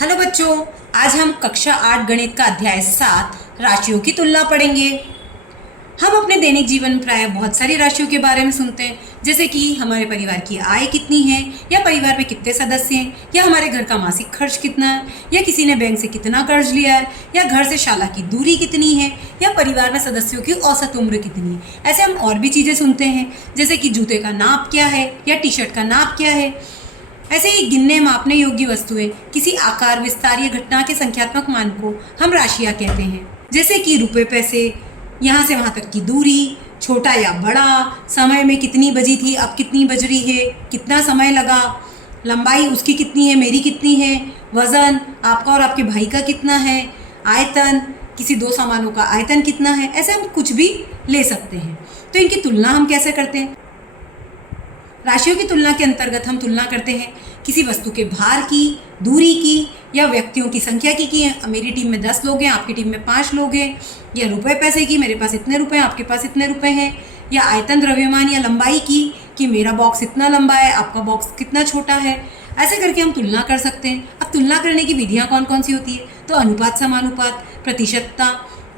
Hello बच्चों, आज हम कक्षा 8 गणित का अध्याय 7 राशियों की तुलना पढ़ेंगे। हम अपने दैनिक जीवन में प्राय बहुत सारी राशियों के बारे में सुनते हैं, जैसे कि हमारे परिवार की आय कितनी है, या परिवार में कितने सदस्य हैं, या हमारे घर का मासिक खर्च कितना है, या किसी ने बैंक से कितना कर्ज लिया है, या घर से शाला की दूरी कितनी है, या परिवार में सदस्यों की औसत उम्र कितनी है। ऐसे हम और भी चीज़ें सुनते हैं, जैसे कि जूते का नाप क्या है, या टी शर्ट का नाप क्या है। ऐसे ही गिनने मापने योग्य वस्तुएं, किसी आकार, विस्तार या घटना के संख्यात्मक मान को हम राशियां कहते हैं, जैसे कि रुपए, पैसे, यहाँ से वहाँ तक की दूरी, छोटा या बड़ा, समय में कितनी बजी थी, अब कितनी बज रही है, कितना समय लगा, लंबाई उसकी कितनी है, मेरी कितनी है, वजन आपका और आपके भाई का कितना है, आयतन, किसी दो सामानों का आयतन कितना है। ऐसे हम कुछ भी ले सकते हैं। तो इनकी तुलना हम कैसे करते हैं? राशियों की तुलना के अंतर्गत हम तुलना करते हैं किसी वस्तु के भार की, दूरी की, या व्यक्तियों की संख्या की मेरी टीम में 10 लोग हैं, आपकी टीम में 5 लोग हैं, या रुपए पैसे की, मेरे पास इतने रुपए हैं, आपके पास इतने रुपए हैं, या आयतन, द्रव्यमान या लंबाई की, कि मेरा बॉक्स इतना लंबा है, आपका बॉक्स कितना छोटा है। ऐसे करके हम तुलना कर सकते हैं। अब तुलना करने की विधियाँ कौन कौन सी होती है? तो अनुपात, समानुपात, प्रतिशतता,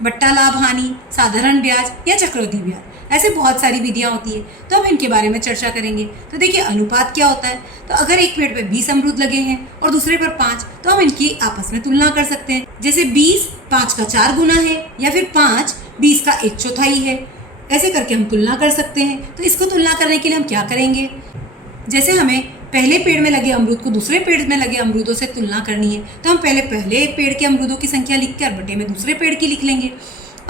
बट्टा लाभ हानि, साधारण ब्याज या चक्रवृद्धि ब्याज, ऐसे बहुत सारी विधियाँ होती है। तो अब इनके बारे में चर्चा करेंगे। तो देखिए, अनुपात क्या होता है? तो अगर एक पेड़ पे 20 अमरूद लगे हैं और दूसरे पर 5, तो हम इनकी आपस में तुलना कर सकते हैं। जैसे 20 5 का 4 गुना है, या फिर 5 20 का 1/4 है। ऐसे करके हम तुलना कर सकते हैं। तो इसको तुलना करने के लिए हम क्या करेंगे? जैसे हमें पहले पेड़ में लगे अमरूद को दूसरे पेड़ में लगे अमरूदों से तुलना करनी है, तो हम पहले पेड़ के अमरूदों की संख्या लिख के और बटे में दूसरे पेड़ की लिख लेंगे।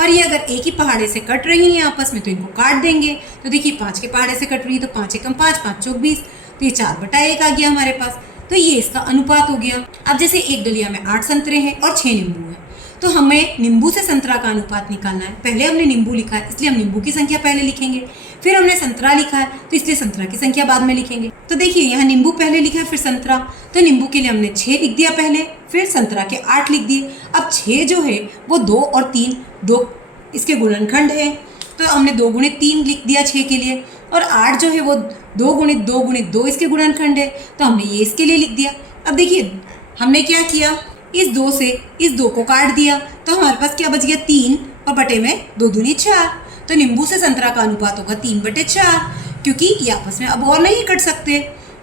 और ये अगर एक ही पहाड़े से कट रही हैं आपस में, तो इनको काट देंगे। तो देखिए, 5 के पहाड़े से कट रही है, तो 5 एकम 5, 5 चौक 20, तो ये 4/1 आ गया हमारे पास। तो ये इसका अनुपात हो गया। अब जैसे एक डलिया में 8 संतरे हैं और 6 नींबू हैं, तो हमें नींबू से संतरा का अनुपात निकालना है। पहले हमने नींबू लिखा है, इसलिए हम नींबू की संख्या पहले लिखेंगे। फिर हमने संतरा लिखा है, तो इसलिए संतरा की संख्या बाद में लिखेंगे। तो देखिए, यहाँ नींबू पहले लिखा है, फिर संतरा, तो नींबू के लिए हमने 6 लिख दिया पहले, फिर संतरा के 8 लिख दिए। अब 6 जो है वो 2 और 3 दो इसके गुणनखंड है, तो हमने 2 गुणित 3 लिख दिया 6 के लिए। और 8 जो है वो 2 गुणित 2 गुणित 2 इसके गुणनखंड है, तो हमने ये इसके लिए लिख दिया। अब देखिए, हमने क्या किया, इस 2 से इस 2 को काट दिया, तो हमारे पास क्या बच गया, 3 और बटे में 2 दूनी 4। तो नींबू से संतरा का अनुपात होगा 3/4, क्योंकि ये आपस में अब और नहीं कट सकते।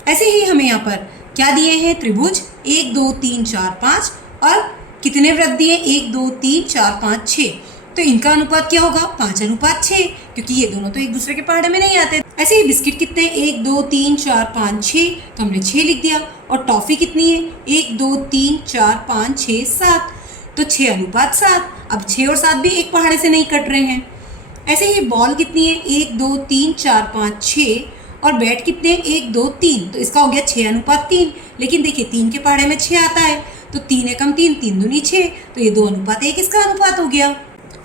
ऐसे ही हमें यहाँ पर क्या दिए हैं, त्रिभुज 1 2 3 4 5, और कितने वृत्त दिए, 1 2 3 4 5 6, तो इनका अनुपात क्या होगा, 5:6, क्योंकि ये दोनों तो एक दूसरे के पहाड़े में नहीं आते। ऐसे ही बिस्किट कितने हैं, 1 2 3 4 5 6, तो हमने 6 लिख दिया। और टॉफ़ी कितनी है, 1 2 3 4 5 6 7, तो 6:7। अब 6 और 7 भी एक पहाड़े से नहीं कट रहे हैं। ऐसे ही बॉल कितनी है, 1 2 3 4 5 6, और बैट कितने हैं, 1 2 3, तो इसका हो गया 6:3। लेकिन देखिए, 3 के पहाड़े में 6 आता है, तो 3 एकम 3, 3 दूनी 6, तो ये 2:1 इसका अनुपात हो गया।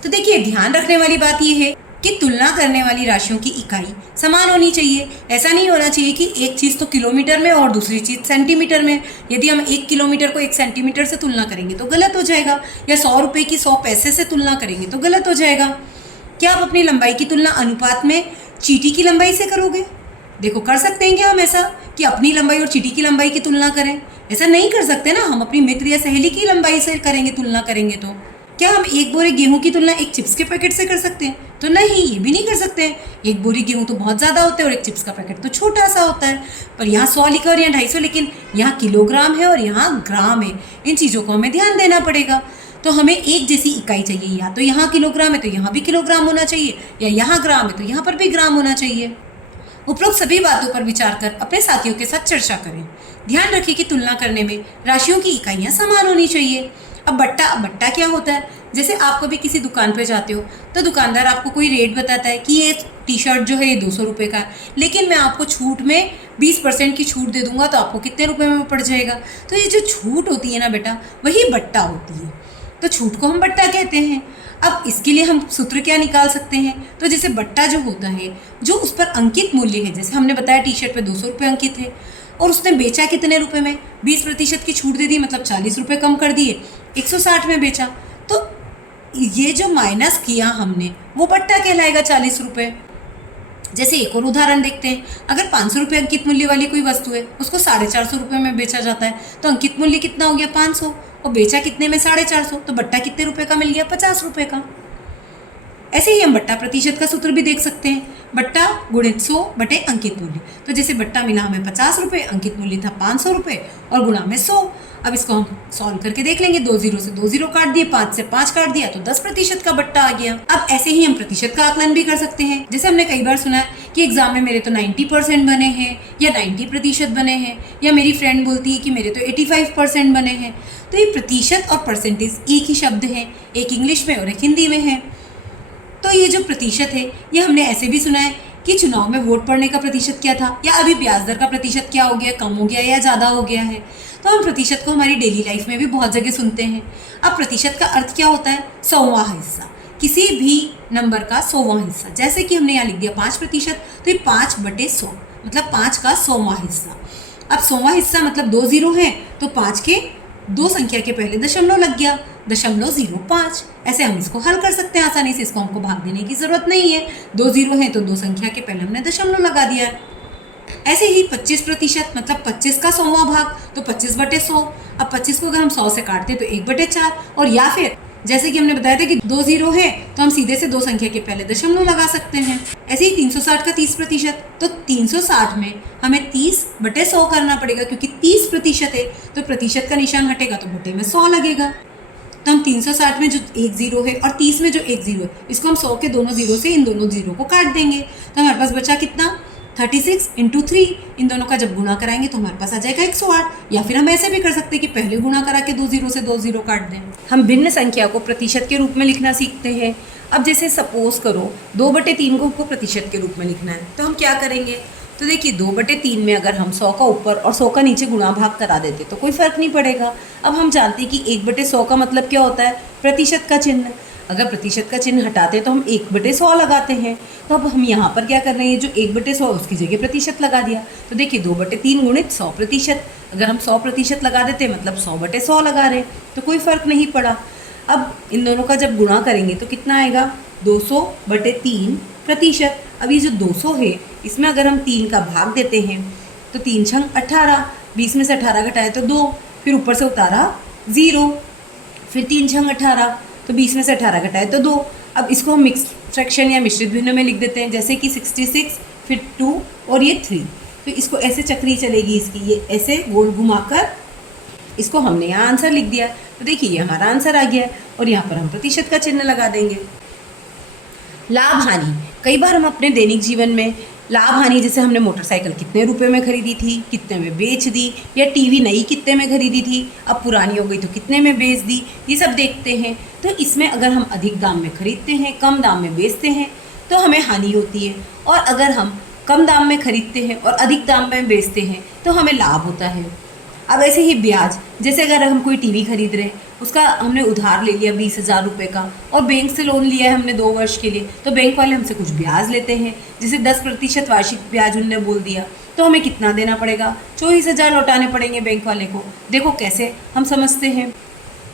तो देखिए, ध्यान रखने वाली बात यह है कि तुलना करने वाली राशियों की इकाई समान होनी चाहिए। ऐसा नहीं होना चाहिए कि एक चीज़ तो किलोमीटर में और दूसरी चीज़ सेंटीमीटर में। यदि हम 1 किलोमीटर को 1 सेंटीमीटर से तुलना करेंगे तो गलत हो जाएगा, या 100 रुपये की 100 पैसे से तुलना करेंगे तो गलत हो जाएगा। क्या आप अपनी लंबाई की तुलना अनुपात में चींटी की लंबाई से करोगे? देखो, कर सकते हैं क्या हम ऐसा कि अपनी लंबाई और चींटी की लंबाई की तुलना करें? ऐसा नहीं कर सकते ना। हम अपनी मित्र या सहेली की लंबाई से करेंगे, तुलना करेंगे। तो क्या हम एक बोरे गेहूं की तुलना एक चिप्स के पैकेट से कर सकते हैं? तो नहीं, ये भी नहीं कर सकते हैं। एक बोरी गेहूं तो बहुत ज़्यादा होता है और एक चिप्स का पैकेट तो छोटा सा होता है। पर यहाँ 100 लिखा और यहाँ 250, लेकिन यहाँ किलोग्राम है और यहाँ ग्राम है। इन चीज़ों को हमें ध्यान देना पड़ेगा। तो हमें एक जैसी इकाई चाहिए, या तो यहाँ किलोग्राम है तो यहाँ भी किलोग्राम होना चाहिए, या यहाँ ग्राम है तो यहाँ पर भी ग्राम होना चाहिए। उपरोक्त सभी बातों पर विचार कर अपने साथियों के साथ चर्चा करें। ध्यान रखें कि तुलना करने में राशियों की इकाइयाँ समान होनी चाहिए। अब बट्टा क्या होता है? जैसे आप कभी किसी दुकान पर जाते हो, तो दुकानदार आपको कोई रेट बताता है कि ये टी शर्ट जो है ये 200 रुपये का है, लेकिन मैं आपको छूट में 20% की छूट दे दूंगा, तो आपको कितने रुपए में वो पड़ जाएगा। तो ये जो छूट होती है ना बेटा, वही बट्टा होती है। तो छूट को हम बट्टा कहते हैं। अब इसके लिए हम सूत्र क्या निकाल सकते हैं? तो जैसे बट्टा जो होता है, जो उस पर अंकित मूल्य है, जैसे हमने बताया टी शर्ट पे 200 रुपये अंकित है, और उसने बेचा कितने रुपए में, 20% की छूट दे दी, मतलब 40 रुपये कम कर दिए, 160 में बेचा, तो ये जो माइनस किया हमने वो बट्टा कहलाएगा 40 रुपये। जैसे एक और उदाहरण देखते हैं। अगर 500 रुपये अंकित मूल्य वाली कोई वस्तु है, उसको 450 रुपये में बेचा जाता है, तो अंकित मूल्य कितना हो गया 500, और बेचा कितने में 450, तो बट्टा कितने रुपए का मिल गया 50 रुपये का। ऐसे ही हम बट्टा प्रतिशत का सूत्र भी देख सकते हैं, बट्टा गुणित 100 बटे अंकित मूल्य। तो जैसे बट्टा मिला हमें 50 रुपये, अंकित मूल्य था 500 रुपये, और गुणा में 100। अब इसको हम सॉल्व करके देख लेंगे, 2 जीरो से 2 जीरो काट दिए, 5 से 5 काट दिया, तो 10% का बट्टा आ गया। अब ऐसे ही हम प्रतिशत का आकलन भी कर सकते हैं। जैसे हमने कई बार सुना है कि एग्जाम में मेरे तो 90% बने हैं, या 90% बने हैं, या मेरी फ्रेंड बोलती है कि मेरे तो 85% बने हैं। तो ये प्रतिशत और परसेंटेज एक ही शब्द है, एक इंग्लिश में और एक हिंदी में है। तो ये जो प्रतिशत है, ये हमने ऐसे भी सुना है कि चुनाव में वोट पड़ने का प्रतिशत क्या था, या अभी ब्याज दर का प्रतिशत क्या हो गया, कम हो गया या ज़्यादा हो गया है। तो हम प्रतिशत को हमारी डेली लाइफ में भी बहुत जगह सुनते हैं। अब प्रतिशत का अर्थ क्या होता है, 100वां हिस्सा, किसी भी नंबर का 100वां हिस्सा। जैसे कि हमने यहाँ लिख दिया 5%, तो ये 5/100 मतलब 5 का 100वां हिस्सा। अब 100वां हिस्सा मतलब 2 जीरो हैं, तो 5 के 2 संख्या के पहले दशमलव लग गया, 0.05। ऐसे हम इसको हल कर सकते हैं आसानी से, इसको हमको भाग देने की जरूरत नहीं है। 2 जीरो हैं तो 2 संख्या के पहले हमने दशमलव लगा दिया है। ऐसे ही 25% मतलब 25 का 100वां भाग, तो 25/100। अब 25 को अगर हम 100 से काटते हैं तो 1/4, और या फिर जैसे कि हमने बताया था कि 2 जीरो है तो हम सीधे से 2 संख्या के पहले दशमलव लगा सकते हैं। ऐसे ही 360 का 30%, तो 360 में हमें 30/100 करना पड़ेगा, क्योंकि 30% है तो प्रतिशत का निशान हटेगा तो बटे में 100 लगेगा। तो हम 360 में जो 1 जीरो है और 30 में जो 1 जीरो है, इसको हम 100 के दोनों जीरो से इन दोनों जीरो को काट देंगे, तो हमारे पास बचा कितना 36 × 3। इन दोनों का जब गुणा कराएंगे तो हमारे पास आ जाएगा 108। या फिर हम ऐसे भी कर सकते हैं कि पहले गुणा करा के 2 जीरो से 2 जीरो काट दें। हम भिन्न संख्या को प्रतिशत के रूप में लिखना सीखते हैं। अब जैसे सपोज करो 2/3 को प्रतिशत के रूप में लिखना है, तो हम क्या करेंगे, तो देखिए 2/3 में अगर हम 100 का ऊपर और 100 का नीचे गुणा भाग करा देते तो कोई फर्क नहीं पड़ेगा। अब हम जानते हैं कि 1/100 का मतलब क्या होता है, प्रतिशत का चिन्ह। अगर प्रतिशत का चिन्ह हटाते हैं तो हम 1/100 लगाते हैं। तो अब हम यहाँ पर क्या कर रहे हैं, जो 1/100 उसकी जगह प्रतिशत लगा दिया। तो देखिए 2/3 गुणित 100%, अगर हम 100% लगा देते मतलब 100/100 लगा रहे, तो कोई फ़र्क नहीं पड़ा। अब इन दोनों का जब गुणा करेंगे तो कितना आएगा, 200/3%। अब ये जो 200 है इसमें अगर हम 3 का भाग देते हैं तो 3 छंग 18, 20 में से 18 घटाए तो 2, फिर ऊपर से उतारा 0, फिर 3 छंग 18, तो 20 में से 18 घटाए तो 2। अब इसको हम मिक्स फ्रैक्शन या मिश्रित भिन्न में लिख देते हैं, जैसे कि 66, फिर 2 और ये 3। तो इसको ऐसे चक्री चलेगी इसकी, ये ऐसे गोल घुमाकर इसको हमने यहाँ आंसर लिख दिया। तो देखिए ये हमारा आंसर आ गया, और यहाँ पर हम प्रतिशत का चिन्ह लगा देंगे। लाभ हानि, कई बार हम अपने दैनिक जीवन में लाभ हानि, जैसे हमने मोटरसाइकिल कितने रुपए में खरीदी थी, कितने में बेच दी, या टीवी नई कितने में खरीदी थी, अब पुरानी हो गई तो कितने में बेच दी, ये सब देखते हैं। तो इसमें अगर हम अधिक दाम में खरीदते हैं, कम दाम में बेचते हैं, तो हमें हानि होती है, और अगर हम कम दाम में खरीदते हैं और अधिक दाम में बेचते हैं तो हमें लाभ होता है। अब ऐसे ही ब्याज, जैसे अगर हम कोई टीवी खरीद रहे हैं, उसका हमने उधार ले लिया 20,000 रुपये का, और बैंक से लोन लिया है हमने 2 वर्ष के लिए, तो बैंक वाले हमसे कुछ ब्याज लेते हैं, जैसे 10% वार्षिक ब्याज उनने बोल दिया, तो हमें कितना देना पड़ेगा, 24,000 लौटाने पड़ेंगे बैंक वाले को। देखो कैसे हम समझते हैं,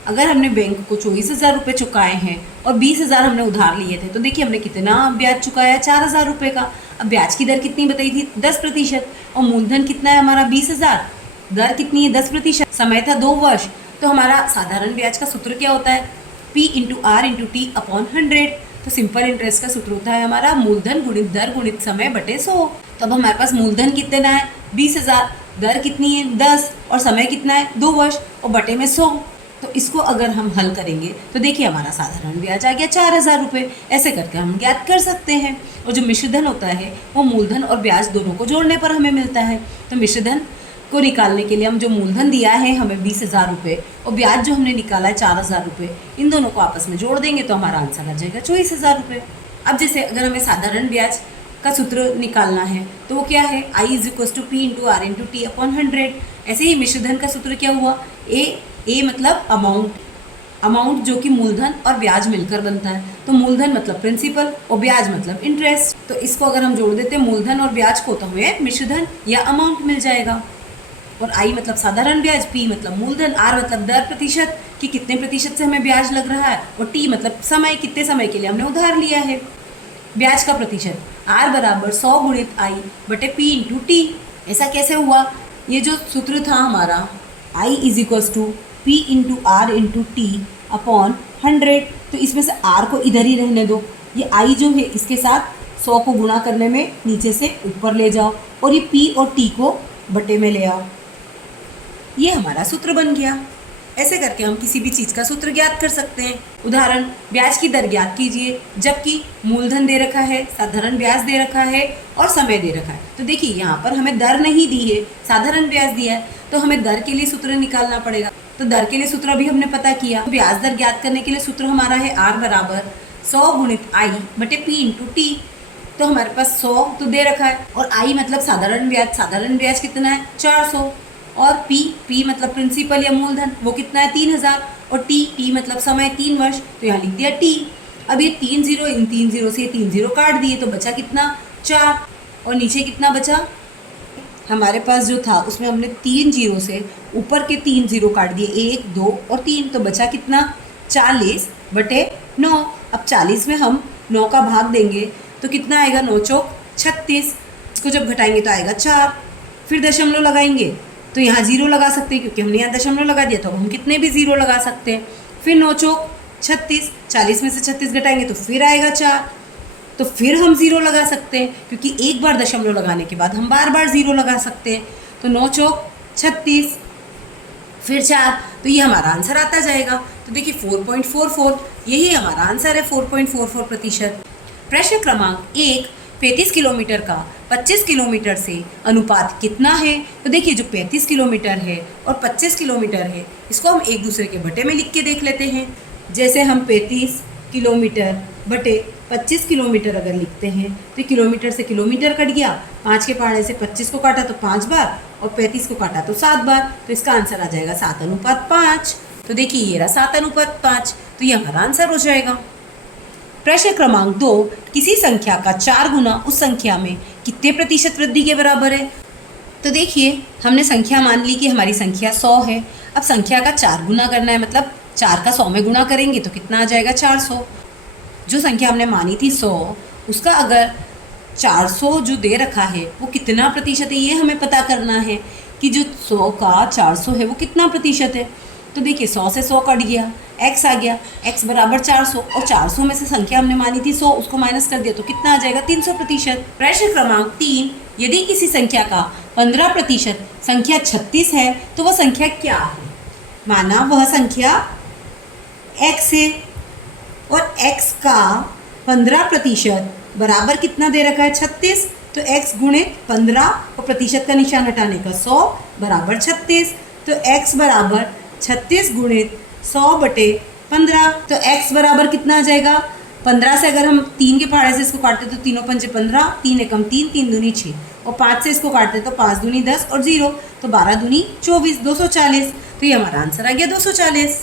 अगर हमने बैंक को 24,000 रुपये चुकाए हैं और 20,000 हमने उधार लिए थे, तो देखिए हमने कितना ब्याज चुकाया, 4,000 रुपये का। अब ब्याज की दर कितनी बताई थी, 10%, और मूलधन कितना है हमारा 20,000, दर कितनी है 10%, समय था 2 वर्ष। तो हमारा साधारण ब्याज का सूत्र क्या होता है, P × R × T/100। तो सिंपल इंटरेस्ट का सूत्र होता है हमारा मूलधन गुणित दर गुणित समय बटे 100। तो अब हमारे पास मूलधन कितना है 20,000, दर कितनी है 10, और समय कितना है 2 वर्ष, और बटे में 100। तो इसको अगर हम हल करेंगे तो देखिए हमारा साधारण ब्याज आ गया 4,000 रुपये। ऐसे करके हम ज्ञात कर सकते हैं। और जो मिश्रधन होता है वो मूलधन और ब्याज दोनों को जोड़ने पर हमें मिलता है। तो मिश्रधन को निकालने के लिए हम जो मूलधन दिया है हमें 20,000 रुपये, और ब्याज जो हमने निकाला है 4,000 रुपये, इन दोनों को आपस में जोड़ देंगे तो हमारा आंसर आ जाएगा 24,000 रुपये। अब जैसे अगर हमें साधारण ब्याज का सूत्र निकालना है तो वो क्या है, I = P × R × T/100। ऐसे ही मिश्रधन का सूत्र क्या हुआ, ए मतलब अमाउंट जो कि मूलधन और ब्याज मिलकर बनता है। तो मूलधन मतलब प्रिंसिपल और ब्याज मतलब इंटरेस्ट। तो इसको अगर हम जोड़ देते हैं मूलधन और ब्याज को, तो हमें मिश्रधन या अमाउंट मिल जाएगा। और I मतलब साधारण ब्याज, P मतलब मूलधन, R मतलब दर प्रतिशत कि कितने प्रतिशत से हमें ब्याज लग रहा है, और T मतलब समय, कितने समय के लिए हमने उधार लिया है। ब्याज का प्रतिशत R बराबर 100 गुणित I बटे P इंटू टी। ऐसा कैसे हुआ? ये जो सूत्र था हमारा I is equals to P into R into T upon 100, तो इसमें से R को इधर ही रहने दो। ये I जो है इसके साथ 100 को गुणा करने में नीचे से ऊपर ले जाओ और ये P और T को बटे में ले आओ। ये हमारा सूत्र बन गया। ऐसे करके हम किसी भी चीज़ का सूत्र ज्ञात कर सकते हैं। उदाहरण, ब्याज की दर ज्ञात कीजिए जबकि मूलधन दे रखा है, साधारण ब्याज दे रखा है और समय दे रखा है। तो देखिए यहाँ पर हमें दर नहीं दी है, साधारण ब्याज दिया है, तो हमें दर के लिए सूत्र निकालना पड़ेगा। तो दर के लिए सूत्र अभी हमने पता किया। ब्याज दर ज्ञात करने के लिए सूत्र हमारा है R बराबर 100 गुणित I बटे P इंटू टी। तो हमारे पास 100 तो दे रखा है और I मतलब साधारण ब्याज कितना है 400, और P मतलब प्रिंसिपल या मूलधन वो कितना है 3000, और T मतलब समय 3 वर्ष, तो यहाँ लिख दिया T। अब ये 3 0 इन 3 0 से 3 0 काट दिए तो बचा कितना 4, और नीचे कितना बचा हमारे पास जो था उसमें हमने 3 0 से ऊपर के 3 0 काट दिए 1 2 और 3, तो बचा कितना 40 बटे 9। अब 40 में हम 9 का भाग देंगे तो कितना आएगा 9 चौक 36, इसको जब घटाएंगे तो आएगा 4, फिर दशमलव लगाएंगे तो यहाँ 0 लगा सकते हैं क्योंकि हमने यहाँ दशमलव लगा दिया, तो हम कितने भी 0 लगा सकते हैं। फिर 9 चौक 36, 40 में से 36 घटाएंगे तो फिर आएगा 4, तो फिर हम 0 लगा सकते हैं क्योंकि एक बार दशमलव लगाने के बाद हम बार बार 0 लगा सकते हैं। तो 9 चौक 36 फिर 4, तो ये हमारा आंसर आता जाएगा। तो देखिए 4.44 यही हमारा आंसर है, 4.44%। प्रश्न क्रमांक 1, 35 किलोमीटर का 25 किलोमीटर से अनुपात कितना है? तो देखिए जो 35 किलोमीटर है और 25 किलोमीटर है इसको हम एक दूसरे के बटे में लिख के देख लेते हैं। जैसे हम 35 किलोमीटर बटे 25 किलोमीटर अगर लिखते हैं तो किलोमीटर से किलोमीटर कट गया, 5 के पहाड़े से 25 को काटा तो 5 बार और 35 को काटा तो 7 बार, तो इसका आंसर आ जाएगा 7:5। तो देखिए ये रहा 7:5, तो ये हमारा आंसर हो जाएगा। प्रश्न क्रमांक 2, किसी संख्या का 4 गुना उस संख्या में कितने प्रतिशत वृद्धि के बराबर है? तो देखिए हमने संख्या मान ली कि हमारी संख्या 100 है। अब संख्या का 4 गुना करना है, मतलब 4 का 100 में गुना करेंगे तो कितना आ जाएगा 400। जो संख्या हमने मानी थी 100, उसका अगर 400 जो दे रखा है वो कितना प्रतिशत है ये हमें पता करना है कि जो 100 का 400 है वो कितना प्रतिशत है। तो देखिए 100 से 100 कट गया, x आ गया, x बराबर 400, और 400 में से संख्या हमने मानी थी 100 उसको माइनस कर दिया तो कितना आ जाएगा 300%। प्रश्न क्रमांक 3, यदि किसी संख्या का 15% संख्या 36 है तो वह संख्या क्या है? माना वह संख्या x है और x का 15% बराबर कितना दे रखा है 36, तो x गुणित 15 और प्रतिशत का निशान हटाने का 100 बराबर 36, तो x बराबर 36 गुणित 100 बटे 15, तो x बराबर कितना आ जाएगा 15 से अगर हम 3 के पहाड़े से इसको काटते तो 3 पंजे 15, 3 एकम 3, 3 दूनी 6, और 5 से इसको काटते तो 5 दूनी 10 और 0, तो 12 दूनी 24, 240, तो ये हमारा आंसर आ गया 240।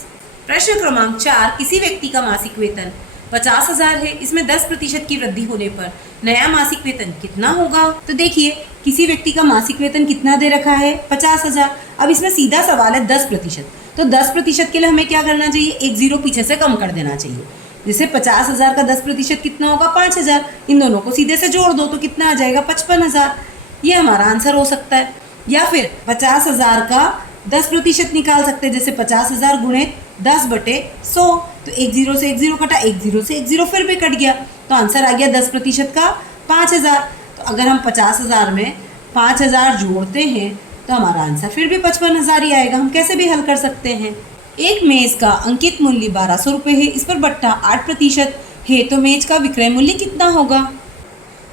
प्रश्न क्रमांक 4, किसी व्यक्ति का मासिक वेतन 50,000 है, इसमें 10% की वृद्धि होने पर नया मासिक वेतन कितना होगा? तो देखिए किसी व्यक्ति का मासिक वेतन कितना दे रखा है 50,000। अब इसमें सीधा सवाल है 10%, तो 10% के लिए हमें क्या करना चाहिए, एक 0 पीछे से कम कर देना चाहिए। जैसे 50,000 का 10% कितना होगा 5,000, इन दोनों को सीधे से जोड़ दो तो कितना आ जाएगा 55,000, ये हमारा आंसर हो सकता है। या फिर 50,000 का 10% निकाल सकते हैं, जैसे 50,000 गुणित 10 बटे 100, तो एक 0 से एक 0 कटा, एक 0 से एक 0 फिर भी कट गया, तो आंसर आ गया 10% का 5,000। तो अगर हम 50,000 में 5,000 जोड़ते हैं तो हमारा आंसर फिर भी 55,000 ही आएगा। हम कैसे भी हल कर सकते हैं। एक मेज़ का अंकित मूल्य 1200 रुपये है, इस पर बट्टा 8% है, तो मेज़ का विक्रय मूल्य कितना होगा?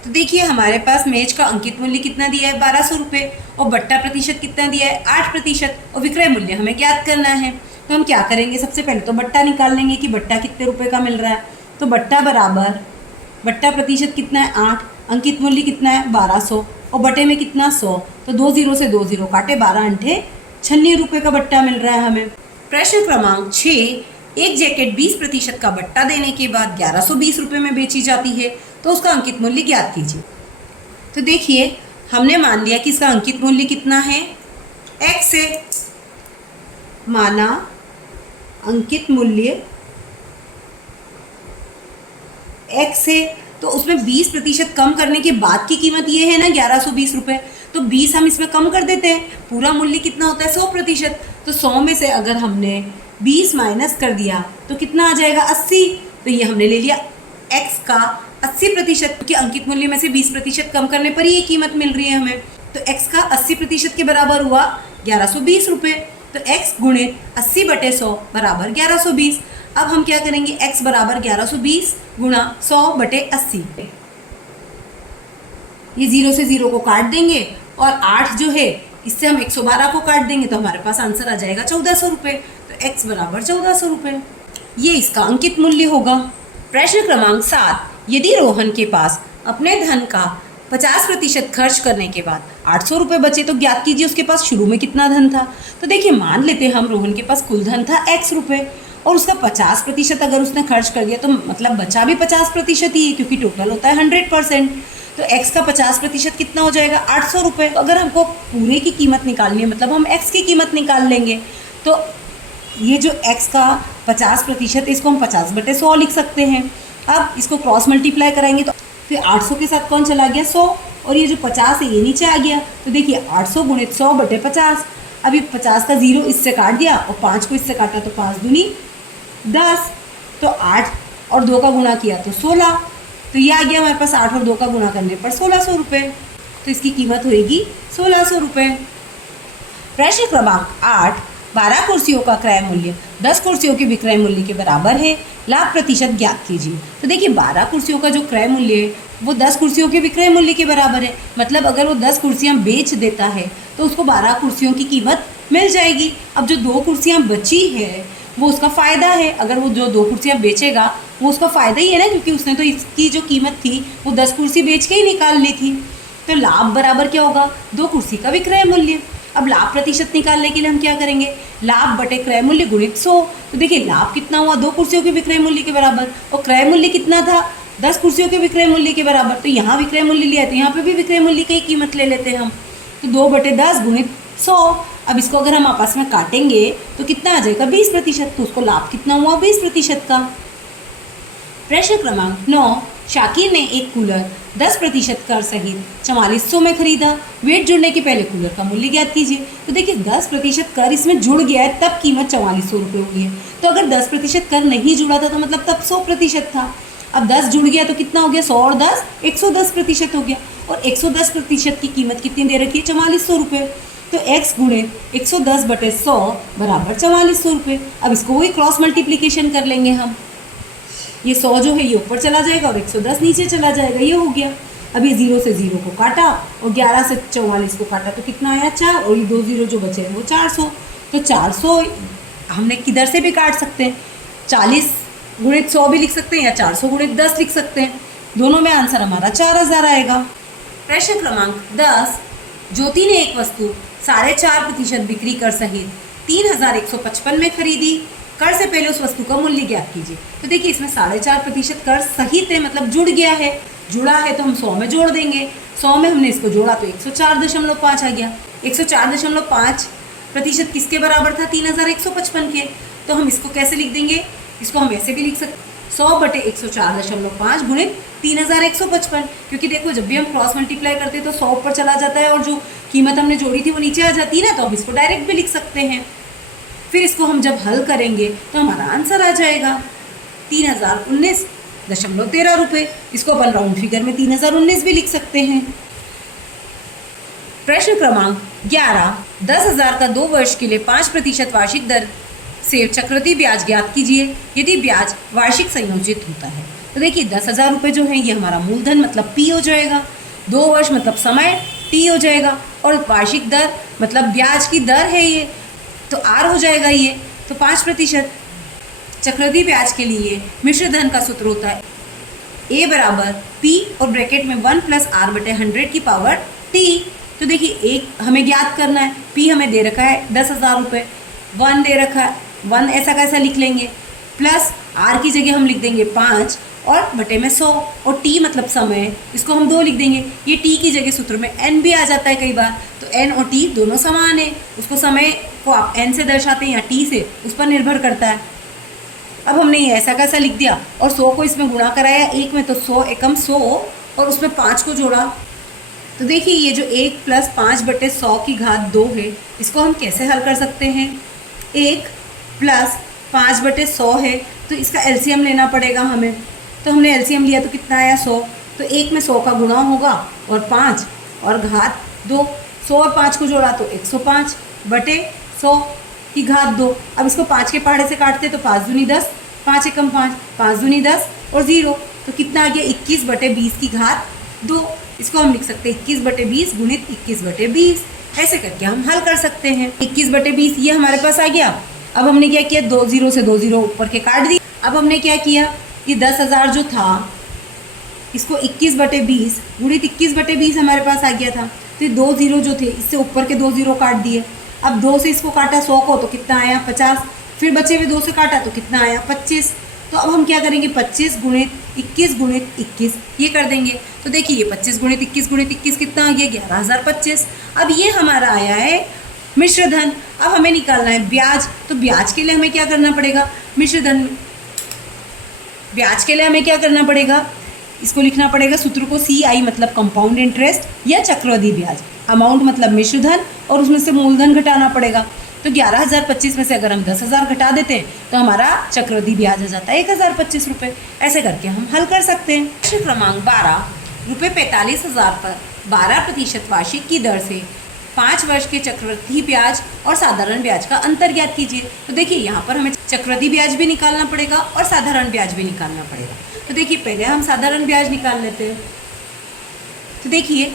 तो देखिए हमारे पास मेज का अंकित मूल्य कितना दिया है 1200 रुपये, और बट्टा प्रतिशत कितना दिया है 8%, और विक्रय मूल्य हमें ज्ञात करना है। तो हम क्या करेंगे, सबसे पहले तो बट्टा निकाल लेंगे कि बट्टा कितने रुपए का मिल रहा है। तो बट्टा बराबर बट्टा प्रतिशत कितना है 8, अंकित मूल्य कितना है 1200, और बटे में कितना 100, तो 2 0 से 2 0 काटे, 12 अंठे 96 रुपये का बट्टा मिल रहा है हमें। प्रश्न क्रमांक 6, एक जैकेट 20% का बट्टा देने के बाद 1120 रुपये में बेची जाती है, तो उसका अंकित मूल्य ज्ञात कीजिए। तो देखिए हमने मान लिया कि इसका अंकित मूल्य कितना है x है, माना अंकित मूल्य x है। तो उसमें 20% कम करने के बाद की कीमत ये है ना 1120 रुपये, तो 20 हम इसमें कम कर देते हैं। पूरा मूल्य कितना होता है 100%, तो 100 में से अगर हमने 20 माइनस कर दिया तो कितना आ जाएगा 80। तो ये हमने ले लिया x का 80%, क्योंकि अंकित मूल्य में से 20% कम करने पर ही ये कीमत मिल रही है हमें। तो x का 80% के बराबर हुआ 1120 रुपये। तो x गुणित 80/100 बराबर 1120। अब हम क्या करेंगे, x बराबर 1120 गुणा 100/80। ये 0 से 0 को काट देंगे और 8 जो है इससे हम 112 को काट देंगे तो हमारे पास आंसर आ जाएगा 1400 रुपये। तो x बराबर 1400 रुपये, ये इसका अंकित मूल्य होगा। प्रश्न क्रमांक 7, यदि रोहन के पास अपने धन का 50% खर्च करने के बाद 800 रुपये बचे तो ज्ञात कीजिए उसके पास शुरू में कितना धन था। तो देखिए मान लेते हैं हम रोहन के पास कुल धन था x रुपये और उसका 50% अगर उसने खर्च कर दिया तो मतलब बचा भी 50% ही है, क्योंकि टोटल होता है 100%। तो x का 50% कितना हो जाएगा 800 रुपये। तो अगर हमको पूरे की कीमत निकालनी है मतलब हम x की कीमत निकाल लेंगे। तो ये जो x का 50% इसको हम 50/100 लिख सकते हैं। अब इसको क्रॉस मल्टीप्लाई कराएंगे तो फिर 800 के साथ कौन चला गया 100, और ये जो 50 है ये नीचे आ गया। तो देखिए 800 गुणित 100/50। अभी 50 का 0 इससे काट दिया और 5 को इससे काटा तो 5 दूनी 10, तो 8 और 2 का गुणा किया तो 16। तो ये आ गया हमारे पास 8 और 2 का गुणा करने पर 1600 रुपये। तो इसकी कीमत होगी 1600 रुपये। प्रश्न क्रमांक 8, 12 कुर्सियों का क्रय मूल्य 10 कुर्सियों के विक्रय मूल्य के बराबर है, लाभ प्रतिशत ज्ञात कीजिए। तो देखिए 12 कुर्सियों का जो क्रय मूल्य है वो 10 कुर्सियों के विक्रय मूल्य के बराबर है। मतलब अगर वो 10 कुर्सियाँ बेच देता है तो उसको 12 कुर्सियों की कीमत मिल जाएगी। अब जो 2 कुर्सियाँ बची है वो उसका फ़ायदा है। अगर वो जो 2 कुर्सियाँ बेचेगा वो उसका फ़ायदा ही है ना, क्योंकि उसने तो इसकी जो कीमत थी वो 10 कुर्सी बेच के ही निकाल ली थी। तो लाभ बराबर क्या होगा 2 कुर्सी का विक्रय मूल्य। अब लाभ प्रतिशत निकालने के लिए हम क्या करेंगे, लाभ बटे क्रय मूल्य गुणित 100। तो देखिए लाभ कितना हुआ 2 कुर्सियों के विक्रय मूल्य के बराबर, और क्रय मूल्य कितना था 10 कुर्सियों के विक्रय मूल्य के बराबर। तो यहाँ विक्रय मूल्य लिया है तो यहाँ पे भी विक्रय मूल्य की कीमत ले लेते हैं हम। तो 2/10 गुणित 100। अब इसको अगर हम आपस में काटेंगे तो कितना आ जाएगा 20%। तो उसको लाभ कितना हुआ 20% का। प्रश्न क्रमांक 9, शाकिर ने एक कूलर 10% कर सहित 4400 में खरीदा। वेट जुड़ने के पहले कूलर का मूल्य ज्ञात कीजिए। तो देखिए 10% कर इसमें जुड़ गया है तब कीमत 4400 रुपये हुई है। तो अगर 10% कर नहीं जुड़ा था तो मतलब तब 100% था। अब 10 जुड़ गया तो कितना हो गया 100 और 10 110% हो गया, और 110% की कीमत कितनी दे रखी है 4400 रुपये। तो x गुणित 110/100 बराबर 4400 रुपये। अब इसको वही क्रॉस मल्टीप्लिकेशन कर लेंगे हम। ये 100 जो है ये ऊपर चला जाएगा और 110 नीचे चला जाएगा, ये हो गया। अब ये 0 से 0 को काटा और 11 से 44 को काटा तो कितना आया 4, और ये 2 0 जो बचे हैं वो 400। तो 400 हमने किधर से भी काट सकते हैं, 40 गुणित 100 भी लिख सकते हैं या 400 गुणित 10 लिख सकते हैं। दोनों में आंसर हमारा 4000 आएगा। प्रश्न क्रमांक 10, ज्योति ने एक वस्तु 4.5% बिक्री कर सहित 3155 में खरीदी। कर से पहले उस वस्तु का मूल्य ज्ञात कीजिए। तो देखिए इसमें 4.5% कर सहित है, मतलब जुड़ गया है। जुड़ा है तो हम 100 में जोड़ देंगे। 100 में हमने इसको जोड़ा तो 104.5 आ गया। 104.5% किसके बराबर था 3155 के। तो हम इसको कैसे लिख देंगे, इसको हम ऐसे भी लिख सकते 100/104.5 गुणित 3155, क्योंकि देखो जब भी हम क्रॉस मल्टीप्लाई करते हैं तो 100 ऊपर चला जाता है और जो कीमत हमने जोड़ी थी वो नीचे आ जाती है ना, तो हम इसको डायरेक्ट भी लिख सकते हैं। फिर इसको हम जब हल करेंगे तो हमारा आंसर आ जाएगा 3019.13 रुपये। इसको अपन राउंड फिगर में 3019 भी लिख सकते हैं। प्रश्न क्रमांक 11, 10,000 का 2 वर्ष के लिए 5% वार्षिक दर से चक्रवृद्धि ब्याज ज्ञात कीजिए यदि ब्याज वार्षिक संयोजित होता है। तो देखिए 10,000 रुपये जो है ये हमारा मूलधन मतलब P हो जाएगा, 2 वर्ष मतलब समय T हो जाएगा, और वार्षिक दर मतलब ब्याज की दर है ये तो R हो जाएगा ये। तो 5% चक्रवृद्धि ब्याज के लिए मिश्र धन का सूत्र होता है A बराबर P और ब्रैकेट में 1 + R/100 की पावर T। तो देखिए एक हमें ज्ञात करना है, P हमें दे रखा है 10,000 रुपये, 1 दे रखा है, 1 ऐसा कैसा लिख लेंगे, प्लस R की जगह हम लिख देंगे 5 और बटे में 100, और T मतलब समय इसको हम 2 लिख देंगे। ये T की जगह सूत्र में N भी आ जाता है कई बार, तो N और T दोनों समान है। उसको समय को आप N से दर्शाते हैं या T से, उस पर निर्भर करता है। अब हमने ये ऐसा कैसा लिख दिया और 100 को इसमें गुणा कराया एक में, तो 100 एकम 100 और उसमें 5 को जोड़ा। तो देखिए ये जो 1 प्लस 5/100 की घात 2 है, इसको हम कैसे हल कर सकते हैं। 1 प्लस 5/100 है तो इसका एलसीएम लेना पड़ेगा हमें। तो हमने एलसीएम लिया तो कितना आया 100, तो 1 में 100 का गुणा होगा और 5 और घात 2, 100 और 5 को जोड़ा तो 105/100 की घात 2। अब इसको 5 के पहाड़े से काटते तो 5 दूनी 10, 5 एकम 5, 5 दूनी 10 और 0, तो कितना आ गया 21/20 की घात 2। इसको हम लिख सकते हैं 21/20 गुणित 21/20। ऐसे करके हम हल कर सकते हैं। 21/20 ये हमारे पास आ गया। अब हमने क्या किया, 2 0 से 2 0 ऊपर के काट दिए। अब हमने क्या किया, ये 10,000 जो था इसको 21/20 गुणित 21/20 हमारे पास आ गया था। तो ये 2 0 जो थे इससे ऊपर के 2 0 काट दिए। अब 2 से इसको काटा 100 को तो कितना आया 50, फिर बचे हुए 2 से काटा तो कितना आया 25। तो अब हम क्या करेंगे 25 गुणित 21 ये कर देंगे। तो देखिए ये 25 गुणित 21 कितना आ गया 11,025। अब ये हमारा आया है मिश्र धन। अब हमें निकालना है ब्याज। तो ब्याज के लिए हमें क्या करना पड़ेगा, मिश्र धन ब्याज के लिए हमें क्या करना पड़ेगा, इसको लिखना पड़ेगा सूत्र को CI मतलब कंपाउंड इंटरेस्ट या चक्रवृद्धि ब्याज, अमाउंट मतलब मिश्र धन और उसमें से मूलधन घटाना पड़ेगा। तो 11,025 में से अगर हम 10,000 घटा देते हैं तो हमारा चक्रवृद्धि ब्याज हो जाता है 1,025 रुपये। ऐसे करके हम हल कर सकते हैं। प्रश्न क्रमांक 12, रुपये 45,000 पर 12% वार्षिक की दर से 5 वर्ष के चक्रवृद्धि ब्याज और साधारण ब्याज का अंतर ज्ञात कीजिए। तो देखिए यहाँ पर हमें चक्रवृद्धि ब्याज भी निकालना पड़ेगा और साधारण ब्याज भी निकालना पड़ेगा। तो देखिए पहले हम साधारण ब्याज निकाल लेते हैं। तो देखिए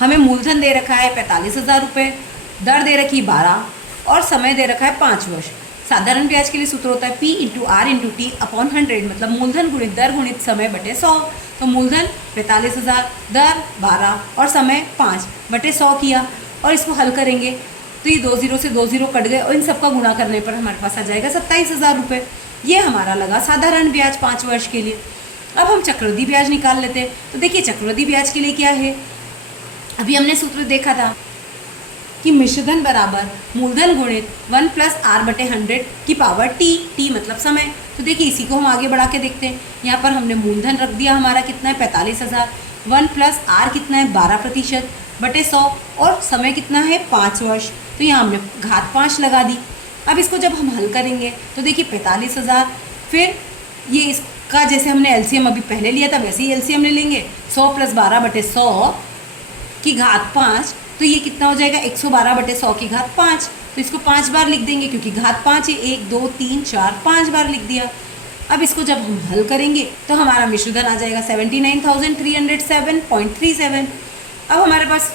हमें मूलधन दे रखा है 45,000 रुपये, दर दे रखी 12 और समय दे रखा है 5 वर्ष। साधारण ब्याज के लिए सूत्र होता है P/R/T/100 मतलब मूलधन गुणित दर गुणित समय बटे 100। तो मूलधन 45,000, दर 12 और समय 5/100 किया और इसको हल करेंगे तो ये 2 0 से 2 0 कट गए और इन सबका गुणा करने पर हमारे पास आ जाएगा 27,000 रुपये। ये हमारा लगा साधारण ब्याज 5 वर्ष के लिए। अब हम चक्रवृद्धि ब्याज निकाल लेते हैं। तो देखिए चक्रवृद्धि ब्याज के लिए क्या है, अभी हमने सूत्र देखा था कि मिश्रधन बराबर मूलधन गुणित 1 + R/100 की पावर T मतलब समय। तो देखिए इसी को हम आगे बढ़ा के देखते हैं। यहाँ पर हमने मूलधन रख दिया हमारा कितना है 45,000, 1 + R कितना है 12% बटे 100 और समय कितना है 5 वर्ष। तो यहाँ हमने घात 5 लगा दी। अब इसको जब हम हल करेंगे तो देखिए 45,000, फिर ये इसका जैसे हमने एलसीएम अभी पहले लिया था वैसे ही एलसीएम ले लेंगे 100 + 12/100 की घात 5। तो ये कितना हो जाएगा 112/100 की घात 5। तो इसको 5 बार लिख देंगे क्योंकि घात 5 है, 1 2 3 4 5 बार लिख दिया। अब इसको जब हम हल करेंगे तो हमारा मिश्रधन आ जाएगा 79,307.37। अब हमारे पास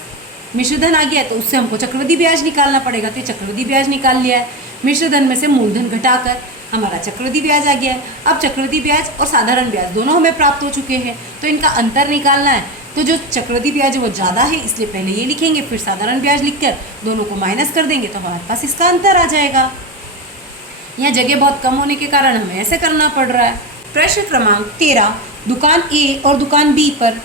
मिश्रधन आ गया तो उससे हमको चक्रवृद्धि ब्याज निकालना पड़ेगा। तो चक्रवृद्धि ब्याज निकाल लिया है, मिश्रधन में से मूलधन घटाकर हमारा चक्रवृद्धि ब्याज आ गया है। अब चक्रवृद्धि ब्याज और साधारण ब्याज दोनों हमें प्राप्त हो चुके हैं तो इनका अंतर निकालना है। तो जो चक्रवृद्धि ब्याज है वो ज़्यादा है इसलिए पहले ये लिखेंगे, फिर साधारण ब्याज लिखकर दोनों को माइनस कर देंगे तो हमारे पास इसका अंतर आ जाएगा। यहाँ जगह बहुत कम होने के कारण हमें ऐसे करना पड़ रहा है। प्रश्न क्रमांक 13, दुकान ए और दुकान बी पर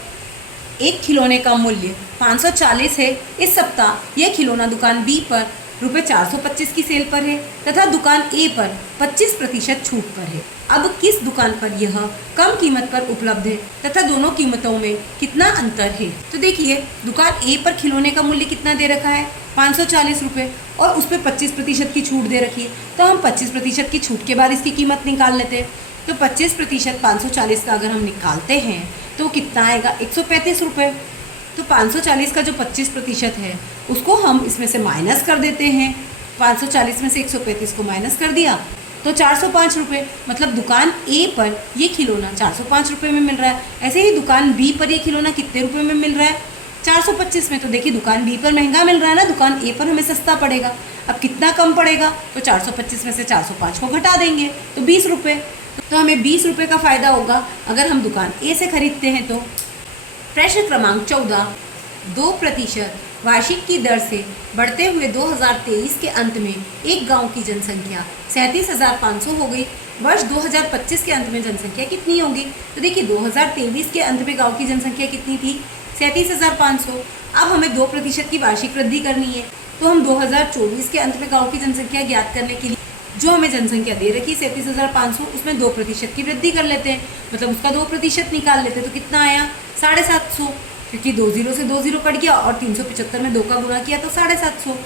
एक खिलौने का मूल्य 540 है। इस सप्ताह यह खिलौना दुकान बी पर रुपये 425 की सेल पर है तथा दुकान ए पर 25% छूट पर है। अब किस दुकान पर यह कम कीमत पर उपलब्ध है तथा दोनों कीमतों में कितना अंतर है। तो देखिए दुकान ए पर खिलौने का मूल्य कितना दे रखा है 540 रुपये और उस पर 25% की छूट दे रखी है। तो हम 25% की छूट के बाद इसकी कीमत निकाल लेते हैं। तो 25% 540 का अगर हम निकालते हैं तो कितना आएगा 135 रुपये। तो 540 का जो 25% है उसको हम इसमें से माइनस कर देते हैं। 540 में से 135 को माइनस कर दिया तो 405 रुपये, मतलब दुकान ए पर ये खिलौना 405 रुपये में मिल रहा है। ऐसे ही दुकान बी पर ये खिलौना कितने रुपये में मिल रहा है 425 में। तो देखिए दुकान बी पर महंगा मिल रहा है ना, दुकान ए पर हमें सस्ता पड़ेगा। अब कितना कम पड़ेगा तो 425 में से 405 को घटा देंगे तो 20 रुपये। तो हमें 20 रुपये का फ़ायदा होगा अगर हम दुकान ए से खरीदते हैं तो। प्रश्न क्रमांक 14, 2% वार्षिक की दर से बढ़ते हुए 2023 के अंत में एक गांव की जनसंख्या 37,500 हो गई। वर्ष 2025 के अंत में जनसंख्या कितनी होगी। तो देखिए 2023 के अंत में गांव की जनसंख्या कितनी थी 37,500। अब हमें 2% की वार्षिक वृद्धि करनी है। तो हम 2024 के अंत में गांव की जनसंख्या ज्ञात करने के लिए जो हमें जनसंख्या दे रखी है 37,500, उसमें 2% की वृद्धि कर लेते हैं, मतलब उसका 2% निकाल लेते हैं, तो कितना आया 750, क्योंकि 2 जीरो से 2 जीरो कट गया और 375 में 2 का गुणा किया तो 750।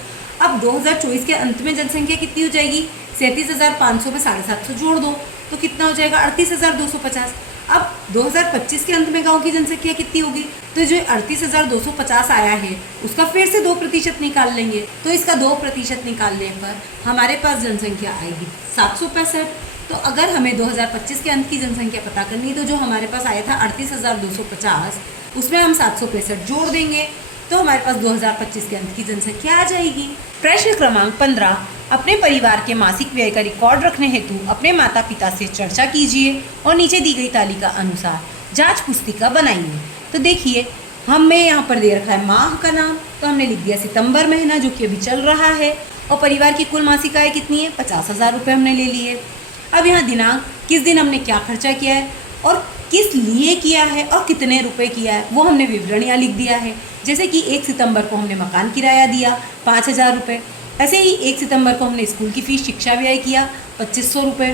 अब 2024 के अंत में जनसंख्या कितनी हो जाएगी, 37,500 में 750 जोड़ दो तो कितना हो जाएगा 38,250। अब 2025 के अंत में गांव की जनसंख्या कितनी होगी, तो जो 38,250 आया है उसका फिर से 2% निकाल लेंगे, तो इसका 2% निकालने पर हमारे पास जनसंख्या आएगी 765। तो अगर हमें 2025 के अंत की जनसंख्या पता करनी, तो जो हमारे पास आया था 38,250, उसमें हम 765 जोड़ देंगे तो हमारे पास 2025 के अंत की जनसंख्या आ जाएगी। प्रश्न क्रमांक 15, अपने परिवार के मासिक व्यय का रिकॉर्ड रखने हेतु अपने माता पिता से चर्चा कीजिए और नीचे दी गई तालिका अनुसार जांच पुस्तिका बनाइए। तो देखिए, हमें यहाँ पर दे रखा है माह का नाम, तो हमने लिख दिया सितंबर महीना जो कि अभी चल रहा है, और परिवार की कुल मासिक आय कितनी है 50,000 रुपये हमने ले लिए। अब यहाँ दिनांक, किस दिन हमने क्या खर्चा किया है और किस लिए किया है और कितने रुपए किया है वो हमने विवरण यहाँ लिख दिया है। जैसे कि 1 सितंबर को हमने मकान किराया दिया 5,000 रुपये, ऐसे ही 1 सितंबर को हमने स्कूल की फ़ीस शिक्षा व्यय किया 2,500 रुपये,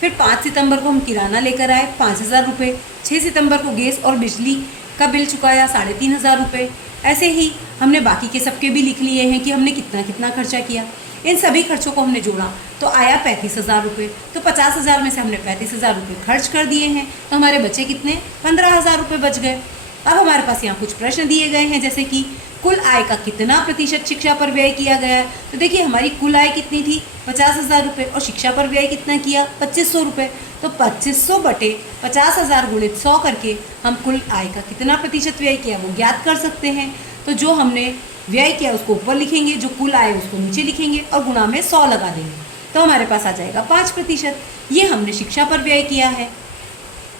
फिर 5 सितंबर को हम किराना लेकर आए 5,000 रुपये, 6 सितंबर को गैस और बिजली का बिल चुकाया 3,500 रुपये। ऐसे ही हमने बाकी के सबके भी लिख लिए हैं कि हमने कितना कितना खर्चा किया। इन सभी खर्चों को हमने जोड़ा तो आया 35,000 रुपये। तो 50,000 में से हमने 35,000 रुपये खर्च कर दिए हैं, तो हमारे बचे कितने 15,000 रुपये बच गए। अब हमारे पास यहाँ कुछ प्रश्न दिए गए हैं, जैसे कि कुल आय का कितना प्रतिशत शिक्षा पर व्यय किया गया है। तो देखिए, हमारी कुल आय कितनी थी 50,000 रुपये और शिक्षा पर व्यय कितना किया 2,500 रुपये। तो 2,500 बटे 50,000 गुणित 100 करके हम कुल आय का कितना प्रतिशत व्यय किया वो ज्ञात कर सकते हैं। तो जो हमने व्यय किया उसको ऊपर लिखेंगे, जो कुल आय उसको नीचे लिखेंगे और गुणा में 100 लगा देंगे, तो हमारे पास आ जाएगा 5%। ये हमने शिक्षा पर व्यय किया है।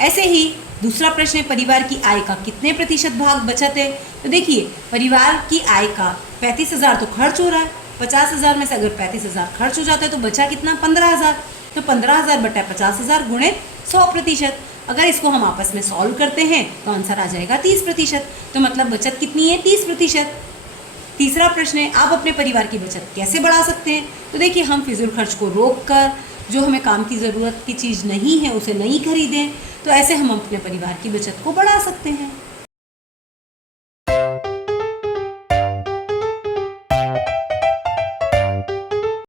ऐसे ही दूसरा प्रश्न है, परिवार की आय का कितने प्रतिशत भाग बचत है। तो देखिए, परिवार की आय का 35,000 तो खर्च हो रहा है, 50,000 में से अगर 35,000 खर्च हो जाता है तो बचा कितना 15,000। तो 15,000 बटा 50,000 गुणित 100%। अगर इसको हम आपस में सॉल्व करते हैं तो आंसर आ जाएगा 30%। तो मतलब बचत कितनी है 30%। तीसरा प्रश्न है, आप अपने परिवार की बचत कैसे बढ़ा सकते हैं। तो देखिए, हम फिजूल खर्च को रोक कर जो हमें काम की ज़रूरत की चीज़ नहीं है उसे नहीं खरीदें, तो ऐसे हम अपने परिवार की बचत को बढ़ा सकते हैं।